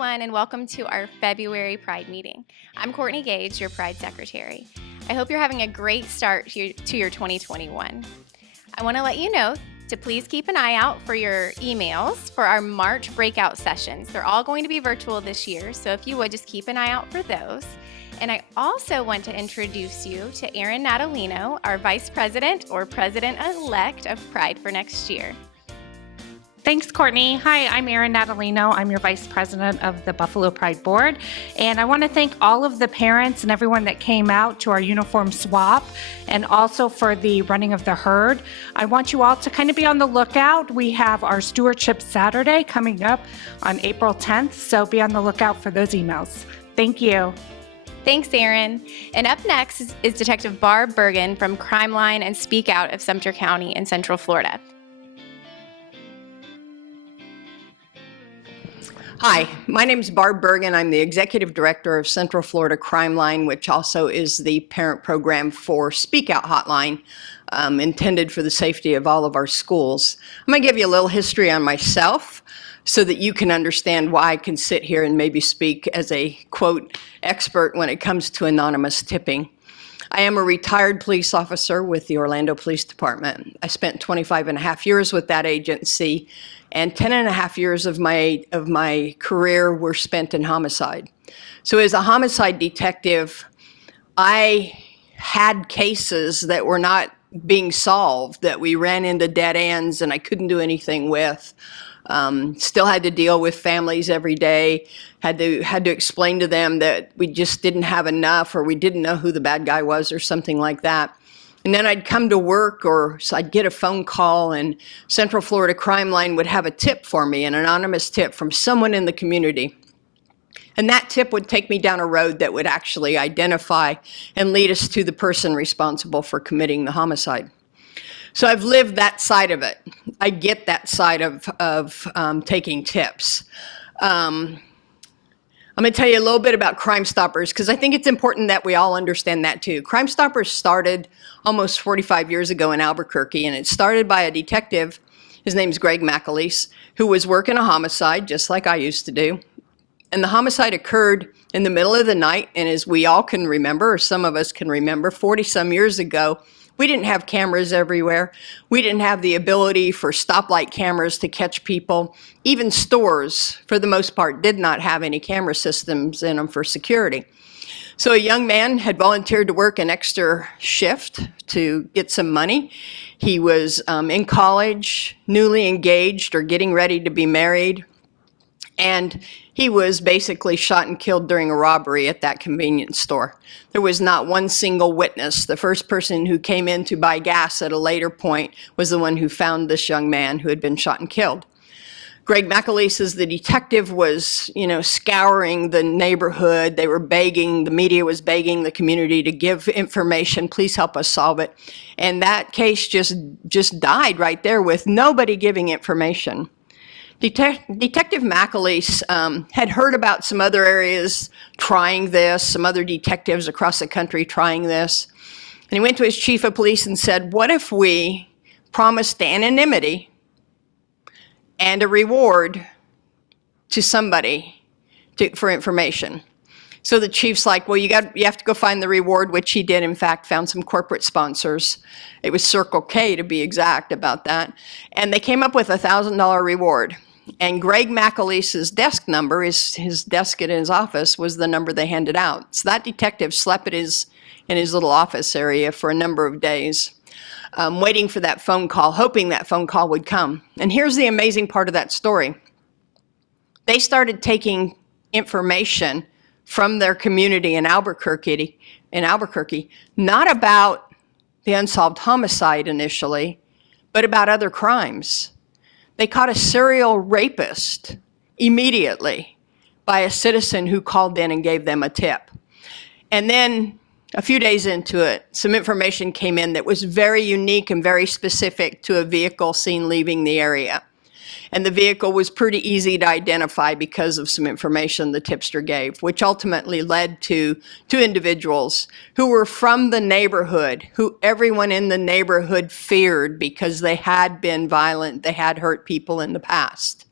everyone, and welcome to our February Pride meeting. I'm Courtney Gage, your Pride Secretary. I hope you're having a great start to your 2021. I want to let you know to please keep an eye out for your emails for our March breakout sessions. They're all going to be virtual this year, so if you would, just keep an eye out for those. And I also want to introduce you to ERIN NATALINO, our Vice President or President-elect of Pride for next year. Thanks, Courtney. Hi, I'm ERIN NATALINO. I'm your Vice President of the Buffalo Pride Board. And I want to thank all of the parents and everyone that came out to our uniform swap and also for the running of the herd. I want you all to kind of be on the lookout. We have our Stewardship Saturday coming up on April 10th, so be on the lookout for those emails. Thank you. Thanks, ERIN. And up next is Detective BARB BERGIN from Crime Line and Speak Out of Sumter County in Central Florida. Hi, my name is BARB BERGIN. I'm the Executive Director of Central Florida Crime Line, which also is the parent program for Speak Out Hotline, intended for the safety of all of our schools. I'm going to give you a little history on myself so that you can understand why I can sit here and maybe speak as a, quote, expert when it comes to anonymous tipping. I am a retired police officer with the Orlando Police Department. I spent 25 and a half years with that agency, and 10 and a half years of my career were spent in homicide. So as a homicide detective, I had cases that were not being solved, that we ran into dead ends and I couldn't do anything with. Still had to deal with families every day, had to explain to them that we just didn't have enough or we didn't know who the bad guy was or something like that. And then I'd come to work, or so I'd get a phone call, and Central Florida Crime Line would have a tip for me, an anonymous tip from someone in the community. And that tip would take me down a road that would actually identify and lead us to the person responsible for committing the homicide. So I've lived that side of it. I get that side of taking tips. I'm going to tell you a little bit about Crime Stoppers, because I think it's important that we all understand that too. Crime Stoppers started almost 45 years ago in Albuquerque, and it started by a detective. His name's Greg McAleese, who was working a homicide just like I used to do. And the homicide occurred in the middle of the night, and as we all can remember, or some of us can remember, 40-some years ago, we didn't have cameras everywhere. We didn't have the ability for stoplight cameras to catch people. Even stores, for the most part, did not have any camera systems in them for security. So a young man had volunteered to work an extra shift to get some money. He was in college, newly engaged or getting ready to be married. And he was basically shot and killed during a robbery at that convenience store. There was not one single witness. The first person who came in to buy gas at a later point was the one who found this young man who had been shot and killed. Greg McAleese, as the detective, was, scouring the neighborhood. They were begging, the media was begging the community to give information. Please help us solve it. And that case just died right there with nobody giving information. Detective McAleese had heard about some other areas trying this, some other detectives across the country trying this. And he went to his chief of police and said, what if we promised anonymity and a reward to somebody for information? So the chief's like, well, you have to go find the reward, which he did, in fact, found some corporate sponsors. It was Circle K, to be exact about that. And they came up with a $1,000 reward. And Greg McAleese's desk number, his desk at his office, was the number they handed out. So that detective slept in his little office area for a number of days, waiting for that phone call, hoping that phone call would come. And here's the amazing part of that story. They started taking information from their community in Albuquerque, not about the unsolved homicide initially, but about other crimes. They caught a serial rapist immediately by a citizen who called in and gave them a tip. And then a few days into it, some information came in that was very unique and very specific to a vehicle seen leaving the area. And the vehicle was pretty easy to identify because of some information the tipster gave, which ultimately led to two individuals who were from the neighborhood, who everyone in the neighborhood feared because they had been violent, they had hurt people in the past.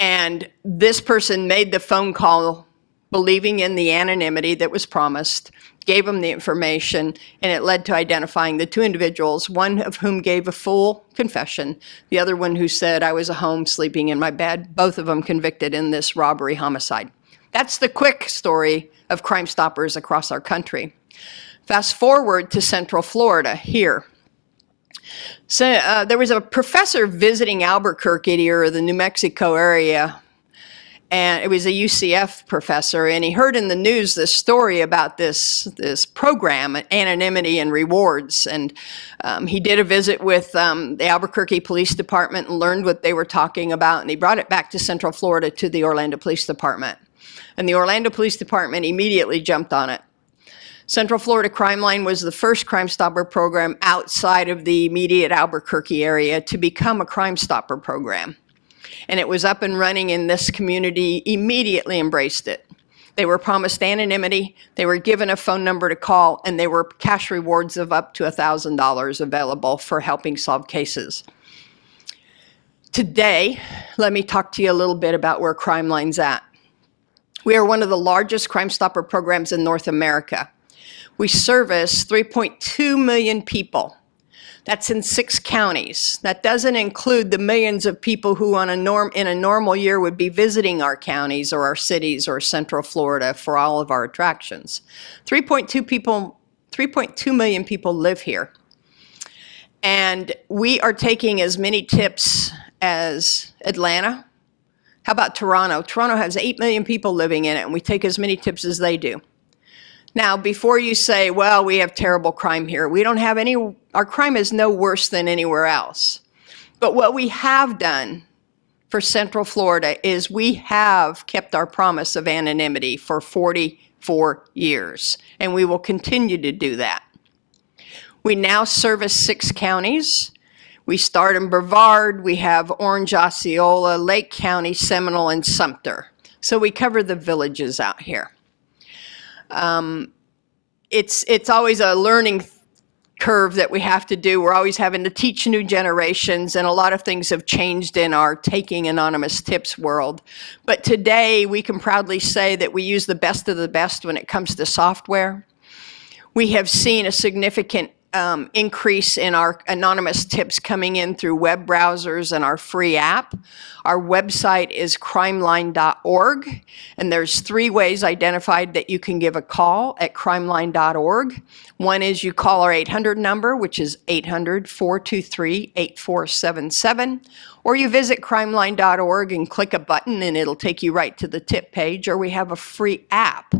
And this person made the phone call believing in the anonymity that was promised, gave them the information, and it led to identifying the two individuals, one of whom gave a full confession, the other one who said, I was at home sleeping in my bed, both of them convicted in this robbery homicide. That's the quick story of Crime Stoppers across our country. Fast forward to Central Florida here. So there was a professor visiting Albuquerque or the New Mexico area, and it was a UCF professor, and he heard in the news this story about this program, Anonymity and Rewards. And he did a visit with the Albuquerque Police Department and learned what they were talking about, and he brought it back to Central Florida to the Orlando Police Department. And the Orlando Police Department immediately jumped on it. Central Florida Crime Line was the first Crime Stopper program outside of the immediate Albuquerque area to become a Crime Stopper program. And it was up and running, and this community immediately embraced it. They were promised anonymity, they were given a phone number to call, and there were cash rewards of up to $1,000 available for helping solve cases. Today, let me talk to you a little bit about where Crime Line's at. We are one of the largest Crime Stopper programs in North America. We service 3.2 million people. That's in 6 counties. That doesn't include the millions of people who in a normal year would be visiting our counties or our cities or Central Florida for all of our attractions. 3.2 million people live here. And we are taking as many tips as Atlanta. How about Toronto? Toronto has 8 million people living in it, and we take as many tips as they do. Now, before you say, well, we have terrible crime here, we don't have any, our crime is no worse than anywhere else. But what we have done for Central Florida is we have kept our promise of anonymity for 44 years, and we will continue to do that. We now service 6 counties. We start in Brevard, we have Orange, Osceola, Lake County, Seminole, and Sumter. So we cover the villages out here. It's always a learning curve that we have to do. We're always having to teach new generations, and a lot of things have changed in our taking anonymous tips world. But today, we can proudly say that we use the best of the best when it comes to software. We have seen a significant increase in our anonymous tips coming in through web browsers and our free app. Our website is crimeline.org, and there's 3 ways identified that you can give a call at crimeline.org. One is you call our 800 number, which is 800-423-8477, or you visit crimeline.org and click a button and it'll take you right to the tip page, or we have a free app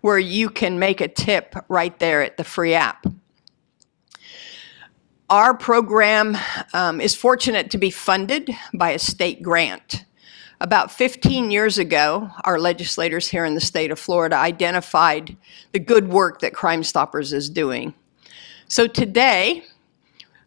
where you can make a tip right there at the free app. Our program is fortunate to be funded by a state grant. About 15 years ago, our legislators here in the state of Florida identified the good work that Crime Stoppers is doing. So today,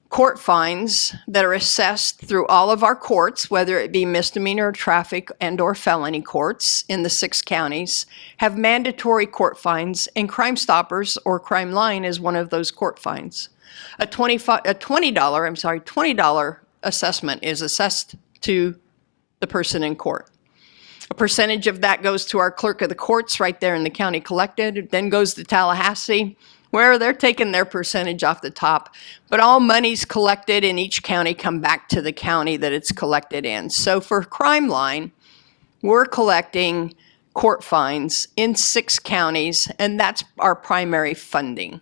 court fines that are assessed through all of our courts, whether it be misdemeanor, traffic, and/or felony courts in the 6 counties, have mandatory court fines, and Crime Stoppers or Crime Line is one of those court fines. A $20 assessment is assessed to the person in court. A percentage of that goes to our clerk of the courts right there in the county collected. It then goes to Tallahassee, where they're taking their percentage off the top. But all monies collected in each county come back to the county that it's collected in. So for Crime Line, we're collecting court fines in 6 counties, and that's our primary funding.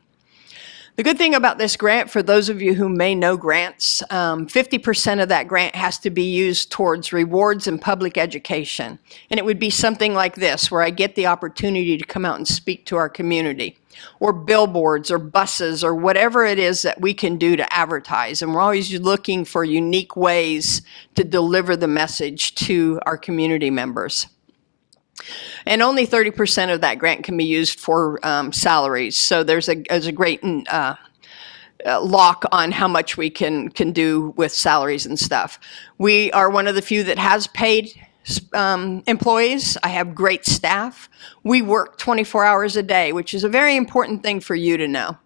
The good thing about this grant, for those of you who may know grants, 50% of that grant has to be used towards rewards and public education. And it would be something like this, where I get the opportunity to come out and speak to our community, or billboards or buses or whatever it is that we can do to advertise. And we're always looking for unique ways to deliver the message to our community members. And only 30% of that grant can be used for salaries. So there's a great lock on how much we can do with salaries and stuff. We are one of the few that has paid employees. I have great staff. We work 24 hours a day, which is a very important thing for you to know.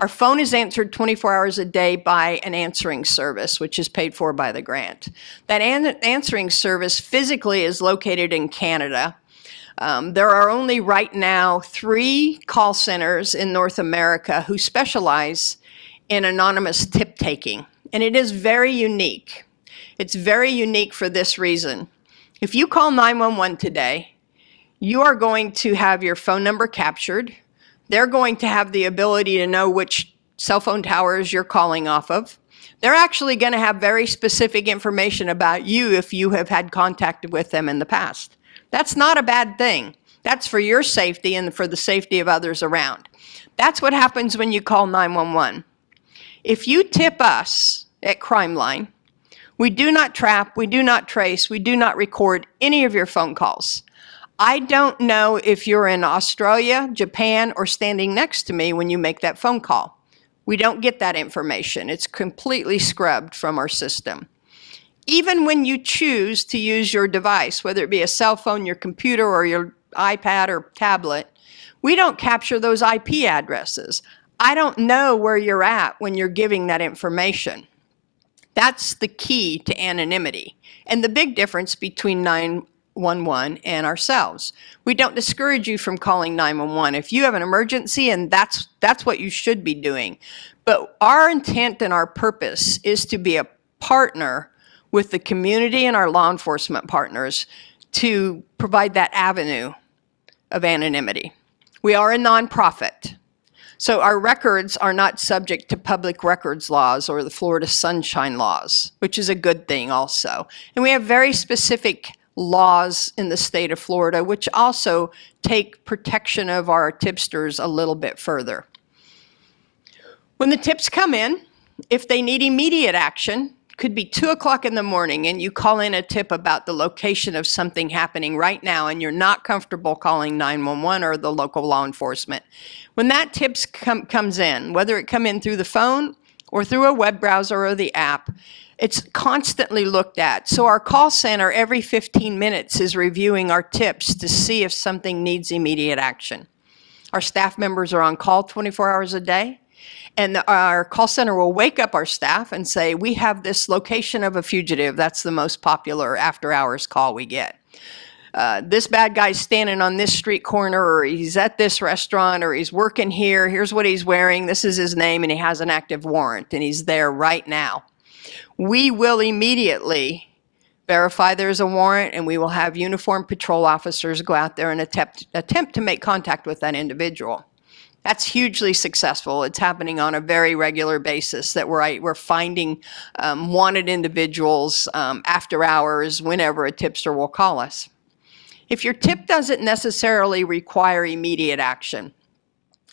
Our phone is answered 24 hours a day by an answering service, which is paid for by the grant. That answering service physically is located in Canada. There are only right now 3 call centers in North America who specialize in anonymous tip taking, and it is very unique. It's very unique for this reason. If you call 911 today, you are going to have your phone number captured. They're going to have the ability to know which cell phone towers you're calling off of. They're actually going to have very specific information about you if you have had contact with them in the past. That's not a bad thing. That's for your safety and for the safety of others around. That's what happens when you call 911. If you tip us at Crime Line, we do not trap, we do not trace, we do not record any of your phone calls. I don't know if you're in Australia, Japan, or standing next to me when you make that phone call. We don't get that information. It's completely scrubbed from our system. Even when you choose to use your device, whether it be a cell phone, your computer, or your iPad or tablet, we don't capture those IP addresses. I don't know where you're at when you're giving that information. That's the key to anonymity and the big difference between 911 and ourselves. We don't discourage you from calling 911 if you have an emergency, and that's what you should be doing. But our intent and our purpose is to be a partner with the community and our law enforcement partners to provide that avenue of anonymity. We are a nonprofit. So our records are not subject to public records laws or the Florida Sunshine Laws, which is a good thing also. And we have very specific laws in the state of Florida, which also take protection of our tipsters a little bit further. When the tips come in, if they need immediate action, could be 2 o'clock in the morning and you call in a tip about the location of something happening right now and you're not comfortable calling 911 or the local law enforcement. When that tip comes in, whether it come in through the phone or through a web browser or the app, it's constantly looked at. So our call center every 15 minutes is reviewing our tips to see if something needs immediate action. Our staff members are on call 24 hours a day. And our call center will wake up our staff and say, we have this location of a fugitive. That's the most popular after-hours call we get. This bad guy's standing on this street corner, or he's at this restaurant, or he's working here. Here's what he's wearing. This is his name, and he has an active warrant, and he's there right now. We will immediately verify there's a warrant, and we will have uniformed patrol officers go out there and attempt to make contact with that individual. That's hugely successful. It's happening on a very regular basis that we're finding wanted individuals after hours whenever a tipster will call us. If your tip doesn't necessarily require immediate action,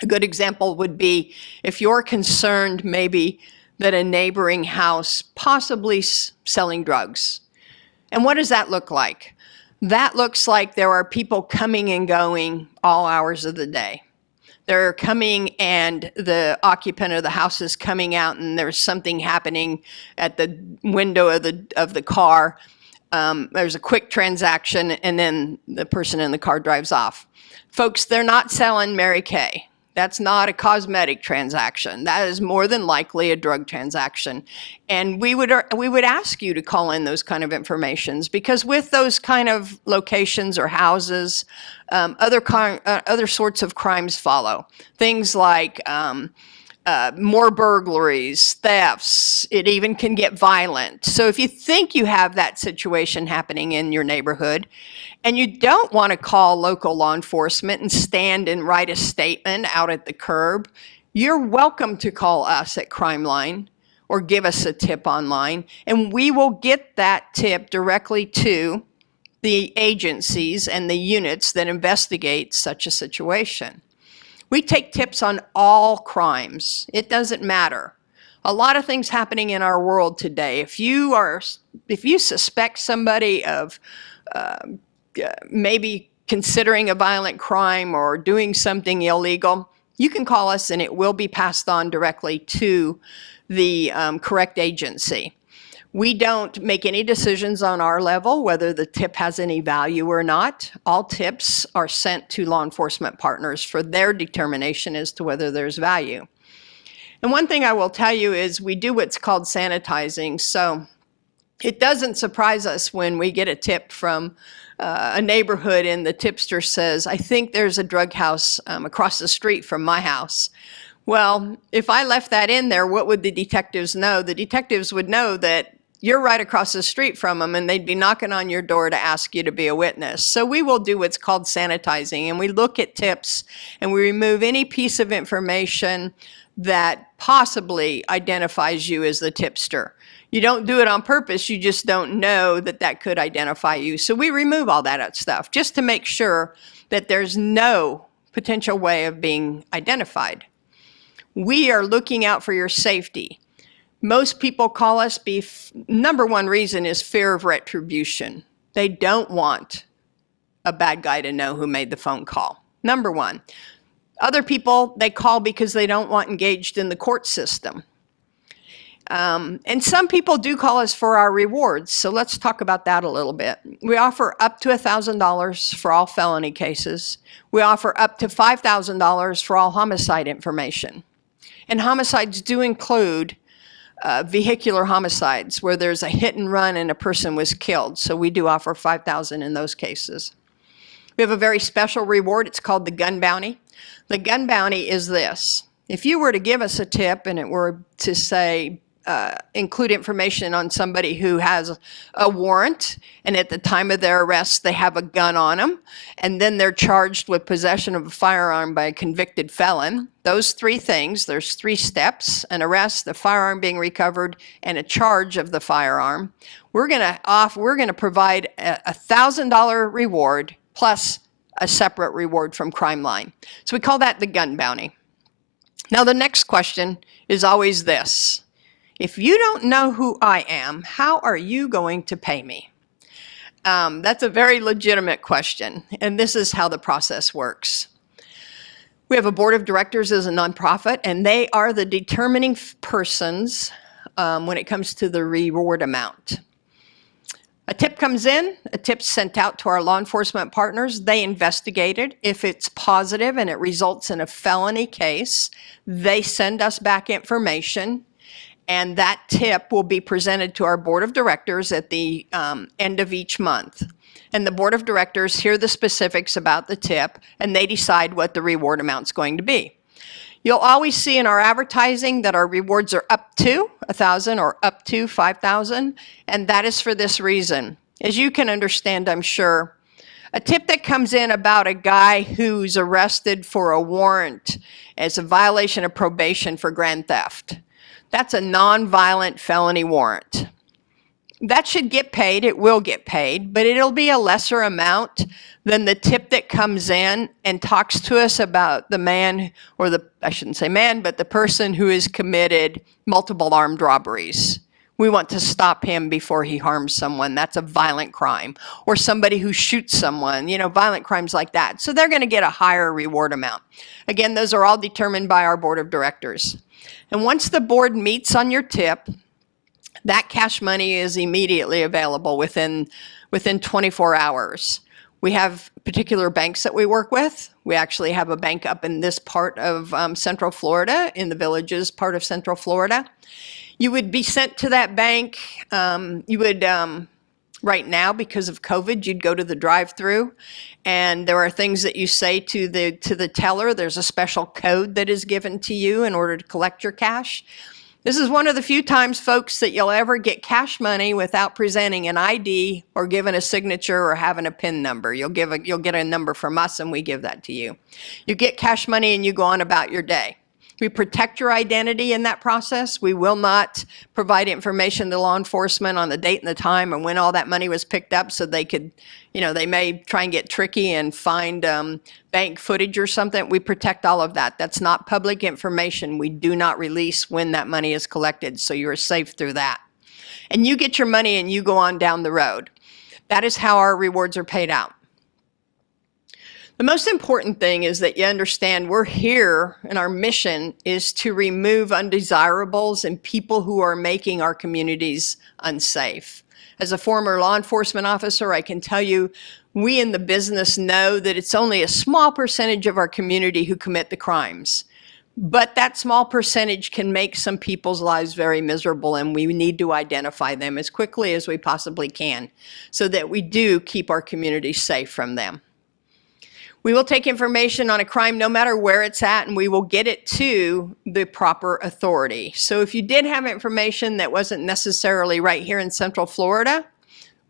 a good example would be if you're concerned maybe that a neighboring house possibly selling drugs. And what does that look like? That looks like there are people coming and going all hours of the day. They're coming and the occupant of the house is coming out and there's something happening at the window of the car. There's a quick transaction and then the person in the car drives off. Folks, they're not selling Mary Kay. That's not a cosmetic transaction. That is more than likely a drug transaction. And we would ask you to call in those kind of informations because with those kind of locations or houses, other sorts of crimes follow. Things like more burglaries, thefts. It even can get violent. So if you think you have that situation happening in your neighborhood and you don't want to call local law enforcement and stand and write a statement out at the curb, you're welcome to call us at Crime Line or give us a tip online, and we will get that tip directly to the agencies and the units that investigate such a situation. We take tips on all crimes. It doesn't matter. A lot of things happening in our world today. If you suspect somebody of maybe considering a violent crime or doing something illegal, you can call us and it will be passed on directly to the correct agency. We don't make any decisions on our level whether the tip has any value or not. All tips are sent to law enforcement partners for their determination as to whether there's value. And one thing I will tell you is we do what's called sanitizing. So it doesn't surprise us when we get a tip from a neighborhood and the tipster says, I think there's a drug house across the street from my house. Well, if I left that in there, what would the detectives know? The detectives would know that you're right across the street from them, and they'd be knocking on your door to ask you to be a witness. So we will do what's called sanitizing, and we look at tips and we remove any piece of information that possibly identifies you as the tipster. You don't do it on purpose, you just don't know that that could identify you. So we remove all that stuff just to make sure that there's no potential way of being identified. We are looking out for your safety. Most people call us number one reason is fear of retribution. They don't want a bad guy to know who made the phone call. Number one. Other people, they call because they don't want engaged in the court system. And some people do call us for our rewards, so let's talk about that a little bit. We offer up to $1,000 for all felony cases. We offer up to $5,000 for all homicide information. And homicides do include vehicular homicides where there's a hit and run and a person was killed, so we do offer $5,000 in those cases. We have a very special reward. It's called the gun bounty. The gun bounty is this. If you were to give us a tip and it were to say, include information on somebody who has a warrant, and at the time of their arrest they have a gun on them, and then they're charged with possession of a firearm by a convicted felon. Those three things, there's three steps: an arrest, the firearm being recovered, and a charge of the firearm. We're going to provide a $1,000 reward plus a separate reward from Crime Line. So we call that the gun bounty. Now the next question is always this. If you don't know who I am, how are you going to pay me? That's a very legitimate question, and this is how the process works. We have a board of directors as a nonprofit, and they are the determining persons when it comes to the reward amount. A tip comes in, a tip's sent out to our law enforcement partners. They investigate it. If it's positive and it results in a felony case, they send us back information, and that tip will be presented to our board of directors at the end of each month. And the board of directors hear the specifics about the tip, and they decide what the reward amount's going to be. You'll always see in our advertising that our rewards are up to $1,000 or up to $5,000, and that is for this reason. As you can understand, I'm sure, a tip that comes in about a guy who's arrested for a warrant as a violation of probation for grand theft. That's a nonviolent felony warrant. That should get paid, it will get paid, but it'll be a lesser amount than the tip that comes in and talks to us about the man, or I shouldn't say man, but the person who has committed multiple armed robberies. We want to stop him before he harms someone. That's a violent crime. Or somebody who shoots someone, violent crimes like that. So they're going to get a higher reward amount. Again, those are all determined by our board of directors. And once the board meets on your tip, that cash money is immediately available within 24 hours. We have particular banks that we work with. We actually have a bank up in this part of Central Florida, in the Villages part of Central Florida. You would be sent to that bank. Right now, because of COVID, you'd go to the drive-through, and there are things that you say to the teller. There's a special code that is given to you in order to collect your cash. This is one of the few times, folks, that you'll ever get cash money without presenting an ID or giving a signature or having a PIN number. You'll get a number from us, and we give that to you. You get cash money, and you go on about your day. We protect your identity in that process. We will not provide information to law enforcement on the date and the time and when all that money was picked up, so they could, they may try and get tricky and find bank footage or something. We protect all of that. That's not public information. We do not release when that money is collected, so you're safe through that. And you get your money and you go on down the road. That is how our rewards are paid out. The most important thing is that you understand we're here, and our mission is to remove undesirables and people who are making our communities unsafe. As a former law enforcement officer, I can tell you we in the business know that it's only a small percentage of our community who commit the crimes. But that small percentage can make some people's lives very miserable, and we need to identify them as quickly as we possibly can so that we do keep our community safe from them. We will take information on a crime no matter where it's at, and we will get it to the proper authority. So if you did have information that wasn't necessarily right here in Central Florida,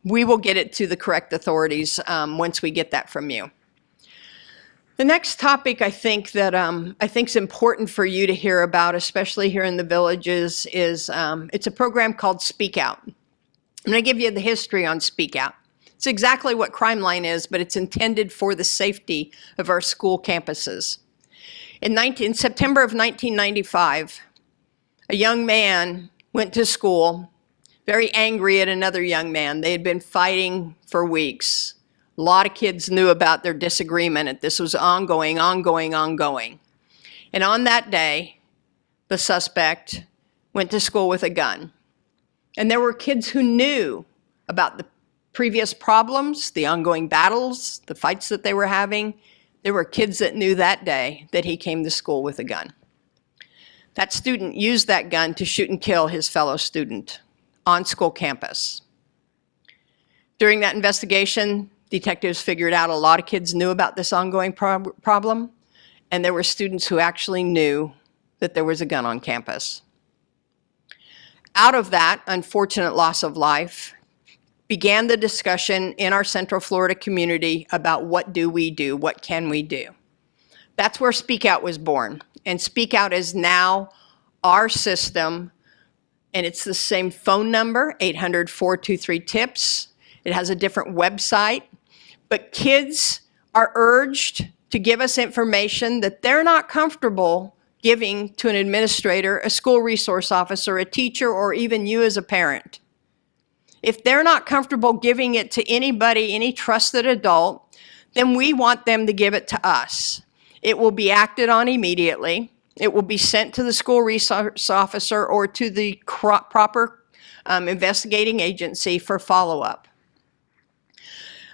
we will get it to the correct authorities once we get that from you. The next topic I think is important for you to hear about, especially here in the villages, is it's a program called Speak Out. I'm going to give you the history on Speak Out. It's exactly what Crime Line is, but it's intended for the safety of our school campuses. In September of 1995, a young man went to school very angry at another young man. They had been fighting for weeks. A lot of kids knew about their disagreement, and this was ongoing. And on that day, the suspect went to school with a gun. And there were kids who knew about the previous problems, the ongoing battles, the fights that they were having. There were kids that knew that day that he came to school with a gun. That student used that gun to shoot and kill his fellow student on school campus. During that investigation, detectives figured out a lot of kids knew about this ongoing problem, and there were students who actually knew that there was a gun on campus. Out of that unfortunate loss of life began the discussion in our Central Florida community about what do we do, what can we do. That's where Speak Out was born, and Speak Out is now our system, and it's the same phone number, 800-423-TIPS. It has a different website, but kids are urged to give us information that they're not comfortable giving to an administrator, a school resource officer, a teacher, or even you as a parent. If they're not comfortable giving it to anybody, any trusted adult, then we want them to give it to us. It will be acted on immediately. It will be sent to the school resource officer or to the proper investigating agency for follow-up.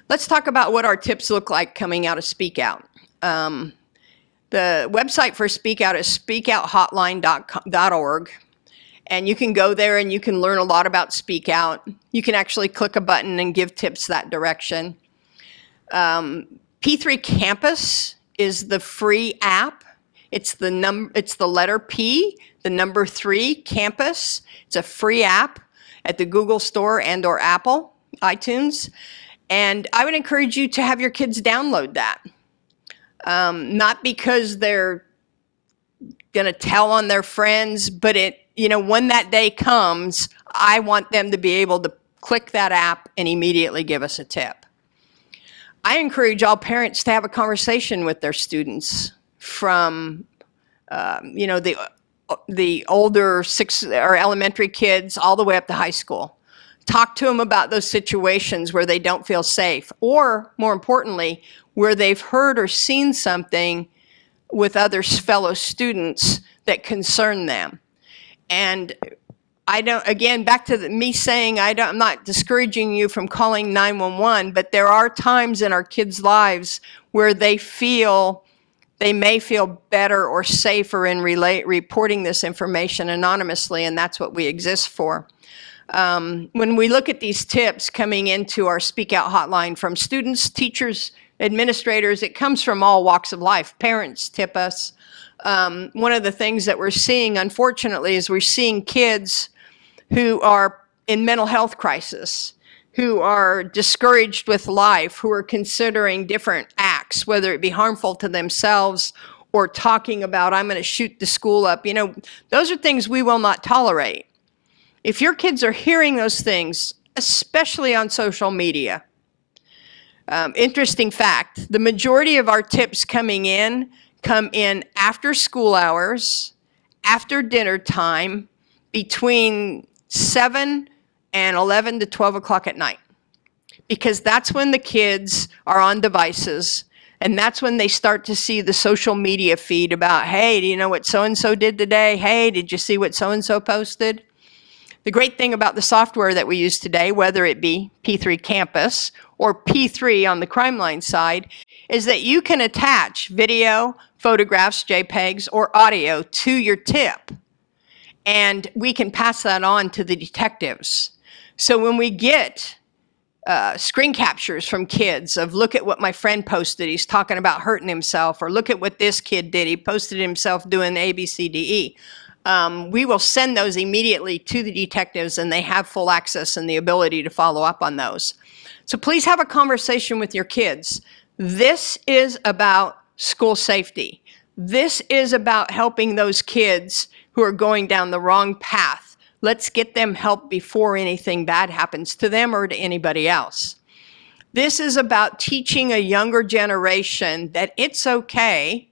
Let's talk about what our tips look like coming out of Speak Out. The website for Speak Out is speakouthotline.org. And you can go there and you can learn a lot about Speak Out. You can actually click a button and give tips that direction. P3 Campus is the free app. It's the letter P, the number 3, Campus. It's a free app at the Google Store and/or Apple, iTunes. And I would encourage you to have your kids download that. Not because they're going to tell on their friends, but when that day comes, I want them to be able to click that app and immediately give us a tip. I encourage all parents to have a conversation with their students from, the older elementary kids all the way up to high school. Talk to them about those situations where they don't feel safe, or more importantly, where they've heard or seen something with other fellow students that concern them. And back to me saying I'm not discouraging you from calling 911, but there are times in our kids' lives where they may feel better or safer in reporting this information anonymously, and that's what we exist for. When we look at these tips coming into our Speak Out hotline from students, teachers, administrators, it comes from all walks of life. Parents tip us. One of the things that we're seeing, unfortunately, is we're seeing kids who are in mental health crisis, who are discouraged with life, who are considering different acts, whether it be harmful to themselves or talking about, I'm going to shoot the school up. Those are things we will not tolerate. If your kids are hearing those things, especially on social media, interesting fact, the majority of our tips come in after school hours, after dinner time, between 7 and 11 to 12 o'clock at night. Because that's when the kids are on devices, and that's when they start to see the social media feed about, hey, do you know what so-and-so did today? Hey, did you see what so-and-so posted? The great thing about the software that we use today, whether it be P3 Campus or P3 on the Crime Line side, is that you can attach video, photographs, JPEGs, or audio to your tip. And we can pass that on to the detectives. So when we get screen captures from kids of, look at what my friend posted, he's talking about hurting himself, or look at what this kid did, he posted himself doing A, B, C, D, E. We will send those immediately to the detectives, and they have full access and the ability to follow up on those. So please have a conversation with your kids. This is about school safety. This is about helping those kids who are going down the wrong path. Let's get them help before anything bad happens to them or to anybody else. This is about teaching a younger generation that it's okay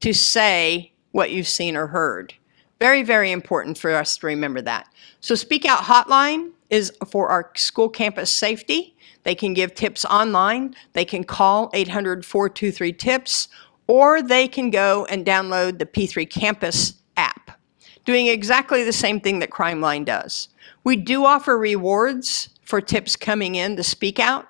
to say what you've seen or heard. Very, very important for us to remember that. So Speak Out Hotline is for our school campus safety. They can give tips online. They can call 800-423-TIPS, or they can go and download the P3 Campus app, doing exactly the same thing that Crime Line does. We do offer rewards for tips coming in to Speak Out,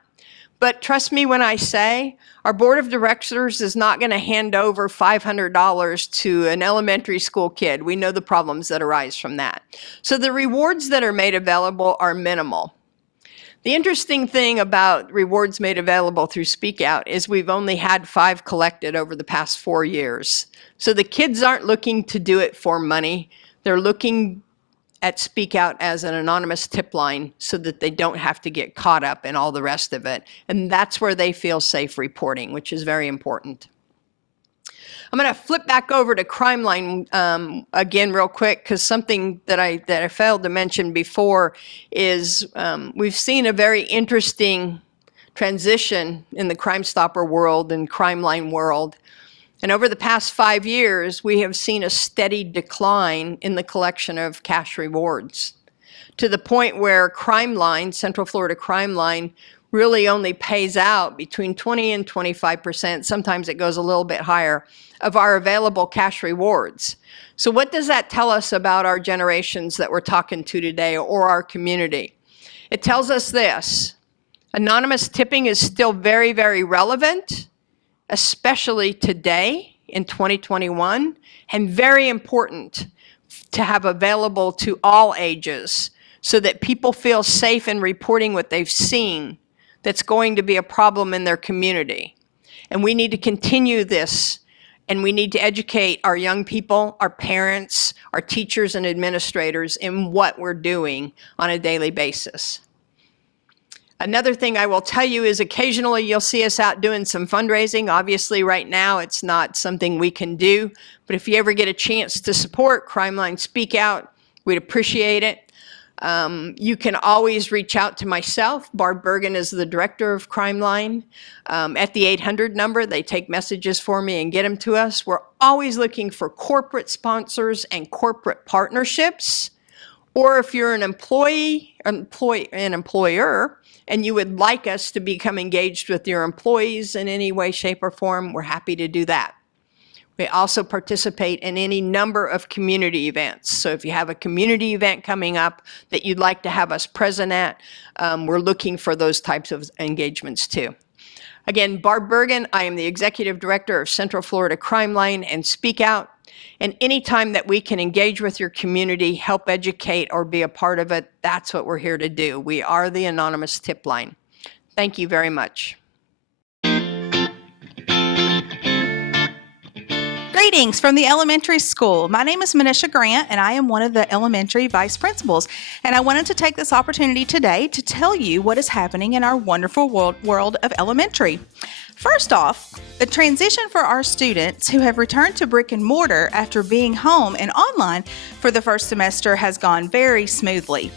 but trust me when I say our board of directors is not going to hand over $500 to an elementary school kid. We know the problems that arise from that. So the rewards that are made available are minimal. The interesting thing about rewards made available through Speak Out is we've only had 5 collected over the past 4 years. So the kids aren't looking to do it for money. They're looking at Speak Out as an anonymous tip line so that they don't have to get caught up in all the rest of it. And that's where they feel safe reporting, which is very important. I'm going to flip back over to Crime Line again real quick, because something that I failed to mention before is we've seen a very interesting transition in the Crime Stopper world and Crime Line world. And over the past 5 years, we have seen a steady decline in the collection of cash rewards, to the point where Crime Line, Central Florida Crime Line, really only pays out between 20 and 25%, sometimes it goes a little bit higher, of our available cash rewards. So what does that tell us about our generations that we're talking to today, or our community? It tells us this: anonymous tipping is still very, very relevant, especially today in 2021, and very important to have available to all ages so that people feel safe in reporting what they've seen that's going to be a problem in their community. And we need to continue this, and we need to educate our young people, our parents, our teachers and administrators in what we're doing on a daily basis. Another thing I will tell you is occasionally you'll see us out doing some fundraising. Obviously right now it's not something we can do, but if you ever get a chance to support Crime Line Speak Out, we'd appreciate it. You can always reach out to myself. BARB BERGIN is the director of Crime Line. At the 800 number, they take messages for me and get them to us. We're always looking for corporate sponsors and corporate partnerships. Or if you're an employee, an employer, and you would like us to become engaged with your employees in any way, shape, or form, we're happy to do that. We also participate in any number of community events. So if you have a community event coming up that you'd like to have us present at, we're looking for those types of engagements too. Again, BARB BERGIN, I am the Executive Director of Central Florida Crime Line and Speak Out. And anytime that we can engage with your community, help educate, or be a part of it, that's what we're here to do. We are the anonymous tip line. Thank you very much. Greetings from the elementary school. My name is MANISHA Grant, and I am one of the elementary vice principals. And I wanted to take this opportunity today to tell you what is happening in our wonderful world of elementary. First off, the transition for our students who have returned to brick and mortar after being home and online for the first semester has gone very smoothly.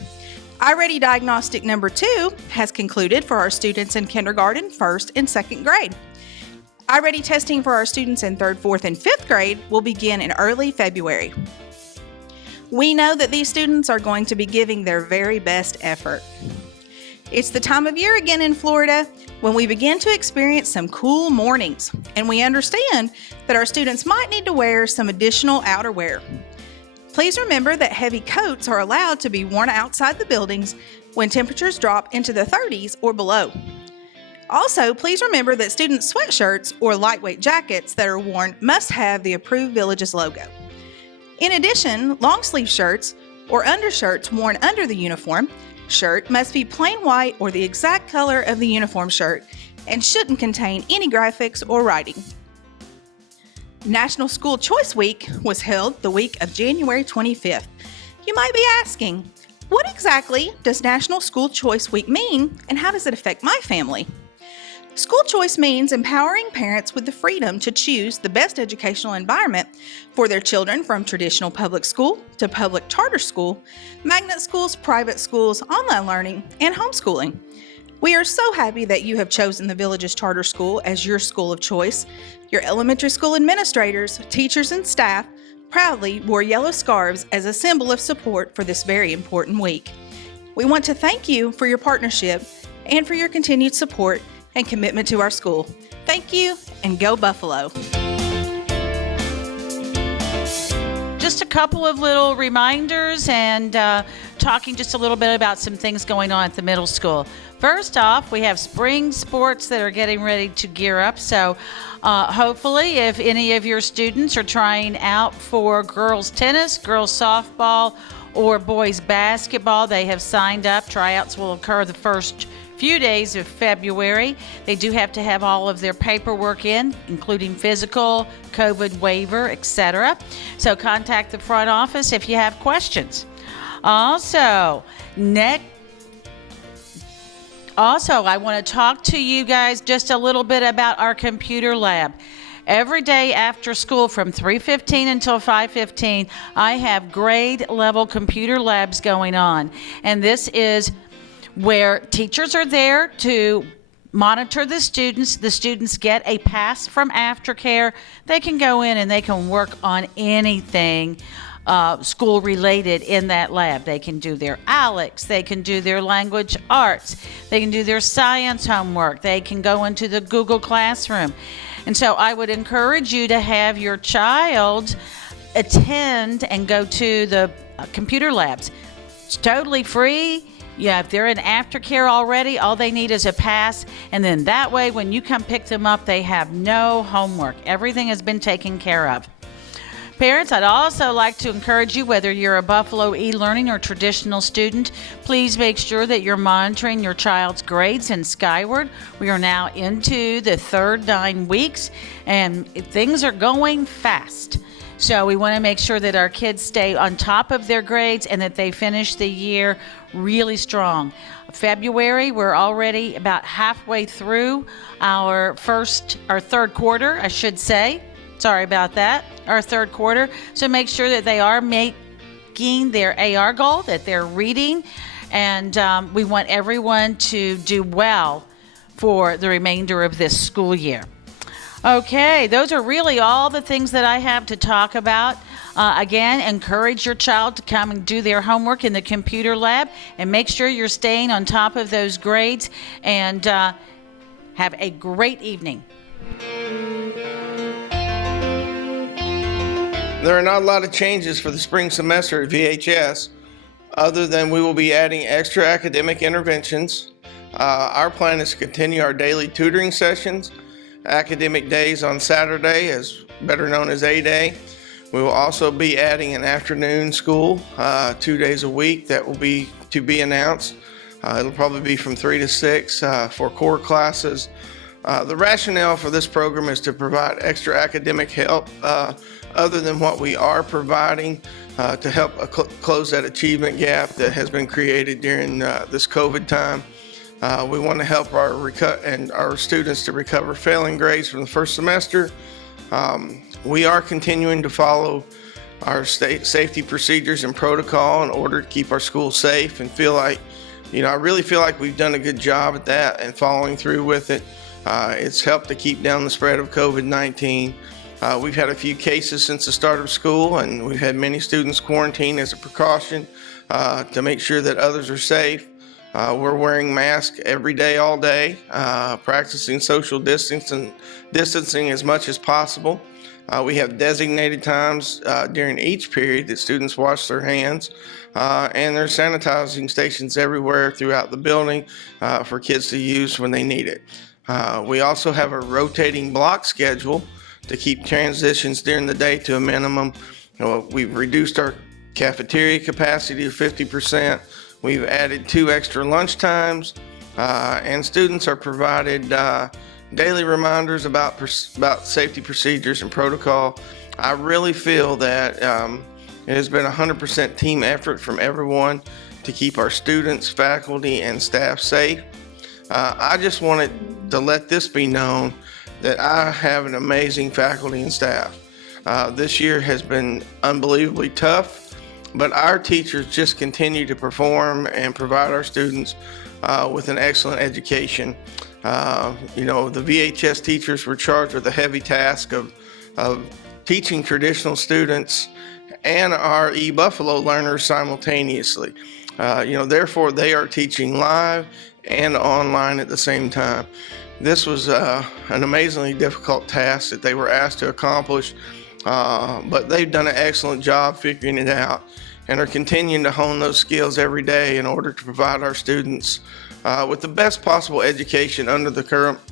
iReady Diagnostic number 2 has concluded for our students in kindergarten, 1st, and 2nd grade. iReady testing for our students in 3rd, 4th, and 5th grade will begin in early February. We know that these students are going to be giving their very best effort. It's the time of year again in Florida when we begin to experience some cool mornings, and we understand that our students might need to wear some additional outerwear. Please remember that heavy coats are allowed to be worn outside the buildings when temperatures drop into the 30s or below. Also, please remember that student sweatshirts or lightweight jackets that are worn must have the approved Villages logo. In addition, long sleeve shirts or undershirts worn under the uniform shirt must be plain white or the exact color of the uniform shirt and shouldn't contain any graphics or writing. National School Choice Week was held the week of January 25th. You might be asking, what exactly does National School Choice Week mean and how does it affect my family? School choice means empowering parents with the freedom to choose the best educational environment for their children from traditional public school to public charter school, magnet schools, private schools, online learning, and homeschooling. We are so happy that you have chosen the Villages Charter School as your school of choice. Your elementary school administrators, teachers, and staff proudly wore yellow scarves as a symbol of support for this very important week. We want to thank you for your partnership and for your continued support and commitment to our school. Thank you, and go Buffalo. Just a couple of little reminders and talking just a little bit about some things going on at the middle school. First off, we have spring sports that are getting ready to gear up. So hopefully if any of your students are trying out for girls tennis, girls softball, or boys basketball, they have signed up. Tryouts will occur the first few days of February. They do have to have all of their paperwork in, including physical, COVID waiver, etc. So contact the front office if you have questions. Also, I want to talk to you guys just a little bit about our computer lab. Every day after school from 3:15 until 5:15, I have grade level computer labs going on. And this is where teachers are there to monitor the students. The students get a pass from aftercare. They can go in and they can work on anything school related in that lab. They can do their ALEX, they can do their language arts, they can do their science homework, they can go into the Google Classroom. And so I would encourage you to have your child attend and go to the computer labs. It's totally free. Yeah, if they're in aftercare already, all they need is a pass. And then that way, when you come pick them up, they have no homework. Everything has been taken care of. Parents, I'd also like to encourage you, whether you're a Buffalo e-learning or traditional student, please make sure that you're monitoring your child's grades in Skyward. We are now into the third 9 weeks, and things are going fast. So we want to make sure that our kids stay on top of their grades and that they finish the year really strong. February, we're already about halfway through our third quarter, I should say. Sorry about that, our third quarter. So make sure that they are making their AR goal, that they're reading, and we want everyone to do well for the remainder of this school year. Okay, those are really all the things that I have to talk about. Again, encourage your child to come and do their homework in the computer lab and make sure you're staying on top of those grades, and have a great evening. There are not a lot of changes for the spring semester at VHS, other than we will be adding extra academic interventions. Our plan is to continue our daily tutoring sessions, academic days on Saturday, as better known as A-Day. We will also be adding an afternoon school 2 days a week that will be to be announced. It'll probably be from 3 to 6 for core classes. The rationale for this program is to provide extra academic help other than what we are providing to help close that achievement gap that has been created during this COVID time. We want to help our students to recover failing grades from the first semester. We are continuing to follow our state safety procedures and protocol in order to keep our schools safe, and I really feel like we've done a good job at that and following through with it. It's helped to keep down the spread of COVID-19. We've had a few cases since the start of school, and we've had many students quarantined as a precaution to make sure that others are safe. We're wearing masks every day, all day, practicing social distancing as much as possible. We have designated times during each period that students wash their hands, and there's sanitizing stations everywhere throughout the building for kids to use when they need it. We also have a rotating block schedule to keep transitions during the day to a minimum. We've reduced our cafeteria capacity to 50%. We've added 2 extra lunch times, and students are provided daily reminders about safety procedures and protocol. I really feel that it has been a 100% team effort from everyone to keep our students, faculty, and staff safe. I just wanted to let this be known that I have an amazing faculty and staff. This year has been unbelievably tough, but our teachers just continue to perform and provide our students with an excellent education. The VHS teachers were charged with the heavy task of teaching traditional students and our eBuffalo learners simultaneously. Therefore, they are teaching live and online at the same time. This was an amazingly difficult task that they were asked to accomplish, but they've done an excellent job figuring it out and are continuing to hone those skills every day in order to provide our students with the best possible education under the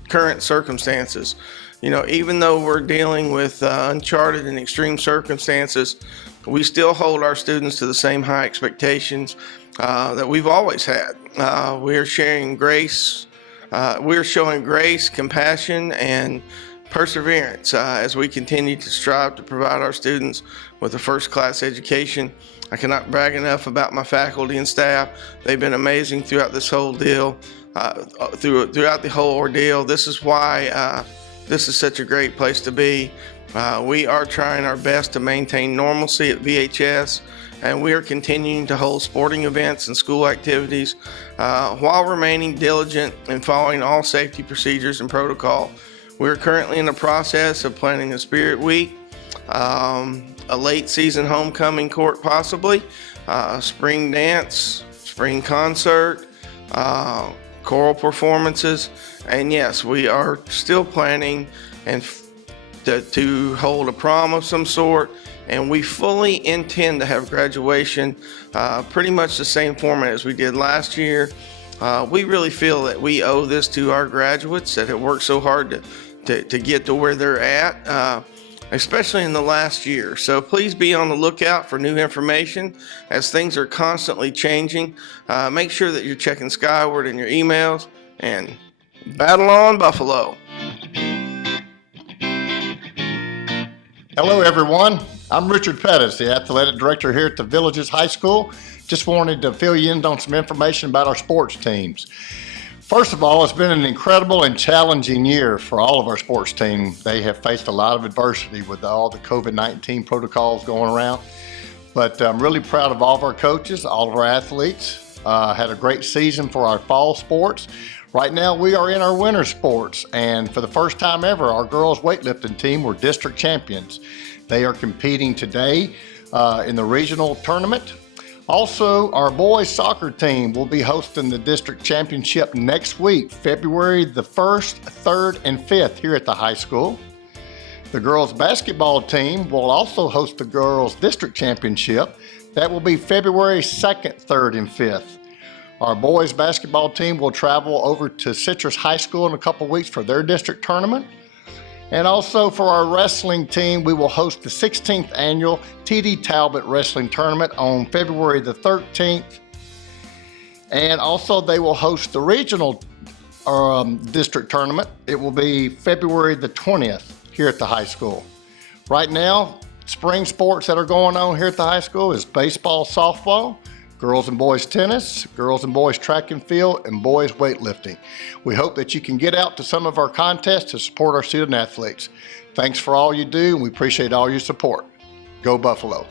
current circumstances. Even though we're dealing with uncharted and extreme circumstances, we still hold our students to the same high expectations that we've always had. We're showing grace, compassion, and perseverance as we continue to strive to provide our students with a first-class education. I cannot brag enough about my faculty and staff. They've been amazing throughout this whole deal, throughout the whole ordeal. This is why this is such a great place to be. We are trying our best to maintain normalcy at VHS, and we are continuing to hold sporting events and school activities while remaining diligent and following all safety procedures and protocol. We're currently in the process of planning a Spirit Week, a late season homecoming court possibly, spring dance, spring concert, choral performances, and yes, we are still planning to hold a prom of some sort, and we fully intend to have graduation pretty much the same format as we did last year. We really feel that we owe this to our graduates that have worked so hard to get to where they're at, especially in the last year. So please be on the lookout for new information as things are constantly changing. Make sure that you're checking skyward in your emails, and battle on, Buffalo. Hello, everyone. I'm Richard Pettus, the athletic director here at the Villages High School. Just wanted to fill you in on some information about our sports teams. First of all, it's been an incredible and challenging year for all of our sports teams. They have faced a lot of adversity with all the COVID-19 protocols going around. But I'm really proud of all of our coaches, all of our athletes. Had a great season for our fall sports. Right now we are in our winter sports, and for the first time ever, our girls weightlifting team were district champions. They are competing today in the regional tournament. Also, our boys soccer team will be hosting the district championship next week, February the 1st, 3rd, and 5th here at the high school. The girls basketball team will also host the girls district championship. That will be February 2nd, 3rd, and 5th. Our boys basketball team will travel over to Citrus High School in a couple weeks for their district tournament. And also for our wrestling team, we will host the 16th annual TD Talbot Wrestling Tournament on February the 13th. And also they will host the regional district tournament. It will be February the 20th here at the high school. Right now, spring sports that are going on here at the high school is baseball, softball, girls and boys tennis, girls and boys track and field, and boys weightlifting. We hope that you can get out to some of our contests to support our student athletes. Thanks for all you do, and we appreciate all your support. Go Buffalo.